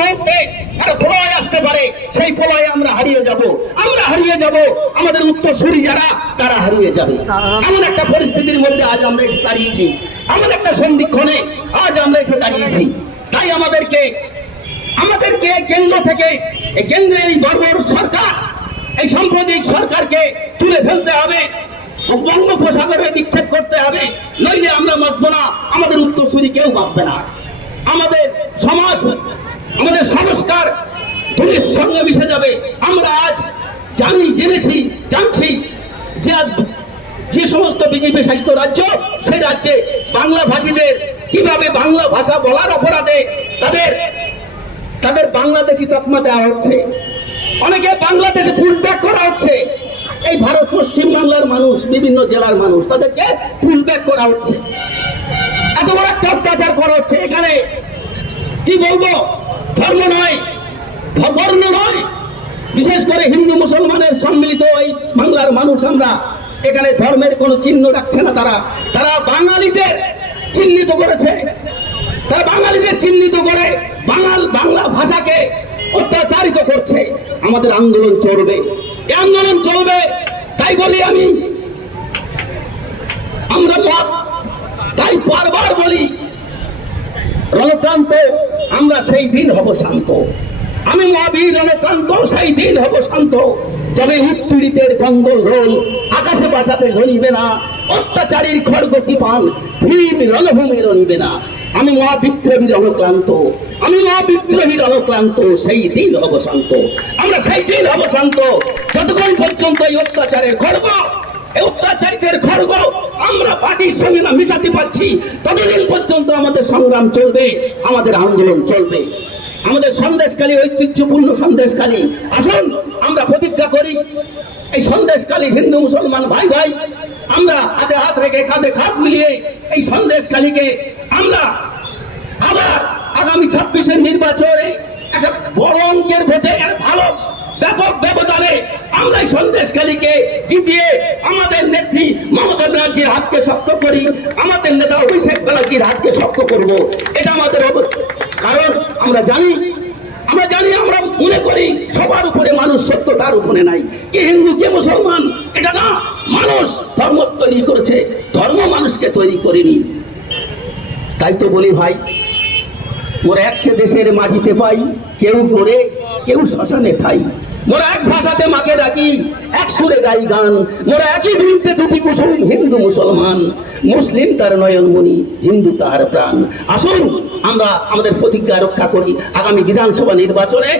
মুহূর্তে একটা প্রলয় আসতে পারে, সেই প্রলয়ে আমরা হারিয়ে যাব। আমরা হারিয়ে যাব, আমাদের উত্তরসূরি যারা, তারা হারিয়ে যাবে। এমন একটা পরিস্থিতির মধ্যে আজ আমরা এসে দাঁড়িয়েছি। এমন একটা সন্ধিক্ষণে আজ আমরা এসে দাঁড়িয়েছি। তাই আমাদেরকে আমাদেরকে কেন্দ্র থেকে, এই কেন্দ্রের এই বর্বর সরকার, এই সাম্প্রদায়িক সরকারকে তুলে ফেলতে হবে বঙ্গোপসাগরে নিক্ষেপ করতে হবে। নইলে আমরা বাঁচবো না, আমাদের উত্তরসূরি কেউ বাঁচবে না। আমাদের সমাজ আমাদের সংস্কার ধুলির সঙ্গে মিশে যাবে। আমরা আজ জানি, জেনেছি, জানছি যে আজ যে সমস্ত বিজেপি শাসিত রাজ্য, সেই রাজ্যে বাংলা ভাষীদের কীভাবে বাংলা ভাষা বলার অপরাধে তাদের তাদের বাংলাদেশি তকমা দেওয়া হচ্ছে। অনেকে বাংলাদেশে পুশব্যাক করা হচ্ছে। এই ভারত পশ্চিম বাংলার মানুষ, বিভিন্ন জেলার মানুষ, তাদেরকে পুশব্যাক করা হচ্ছে। এত বড় একটা অত্যাচার করা হচ্ছে এখানে। কি বলব? ধর্ম নয় বর্ণ নয়। বিশেষ করে হিন্দু, মুসলমানের সম্মিলিত এই বাংলার মানুষ আমরা, এখানে ধর্মের কোনো চিহ্ন রাখছে না তারা। তারা বাঙালিদের চিহ্নিত করেছে। তারা বাঙালিদের চিহ্নিত করে, বাঙাল বাংলা ভাষাকে অত্যাচারিত করছে। আমাদের আন্দোলন চলবে। এই আন্দোলন চলবে, তাই বলি আমি। আমরা তাই বারবার বলি। রণকান্ত আমরা সেই দিন হব শান্ত। আমি মহাবীর রণকান্ত সেই দিন হব শান্ত। যবে উৎপীড়িতের গঙ্গল রোল, আকাশে বাসাতে ধরিবে না, অত্যাচারীর খড়গ পান ভীম রণভূমি রণিবে না। আমি মহাবিপ্লবী রণক্লান্ত, আমি মহাবিদ্রোহী রণক্লান্ত, সেই দিন হব শান্ত। আমরা সেই দিন হব শান্ত। যতক্ষণ পর্যন্ত এই অত্যাচারের খড়গ অত্যাচারীদের খড়গ আমরা পার্টির সঙ্গে না মিশাতে পারছি, ততদিন পর্যন্ত আমাদের সংগ্রাম চলবে, আমাদের আন্দোলন চলবে। আমাদের সন্দেশকালী, ঐতিহ্যপূর্ণ সন্দেশকালী, আসুন, আমরা প্রতিজ্ঞা করি, এই সন্দেশকালী হিন্দু মুসলমান ভাই ভাই, আমরা হাতে হাত রেখে কাঁধে কাঁধ মিলিয়ে এই সন্দেশকালীকে আমরা আবার আগামী ছাব্বিশের নির্বাচনে একটা বড় অঙ্কের ভোটে একটা ভালো ব্যাপক ব্যবধানে আমরা এই সন্দেশখালীকে জিতিয়ে আমাদের নেত্রী মমতা ব্যানার্জির হাতকে শক্ত করি, আমাদের নেতা অভিষেক ব্যানার্জির হাতকে শক্ত করব। এটা আমাদের কারণ আমরা জানি আমরা জানি, আমরা মনে করি সবার উপরে মানুষ সত্য, তার উপরে নাই। কে হিন্দু, কে মুসলমান, এটা না। মানুষ ধর্ম তৈরি করেছে, ধর্ম মানুষকে তৈরি করেনি। তাই তো বলি ভাই মোরা একশো দেশের মাটিতে পাই, কেউ করে কেউ শ্মশানে ঠাই। মোরা এক ভাষাতে মাকে ডাকি, এক সুরে গাই গান। মোরা একই ভিন্তে দুটি কুসুম, হিন্দু মুসলমান। মুসলিম তার নয়নমণি হিন্দু তার প্রাণ। আসুন আমরা আমাদের প্রতিজ্ঞা রক্ষা করি আগামী বিধানসভা নির্বাচনে।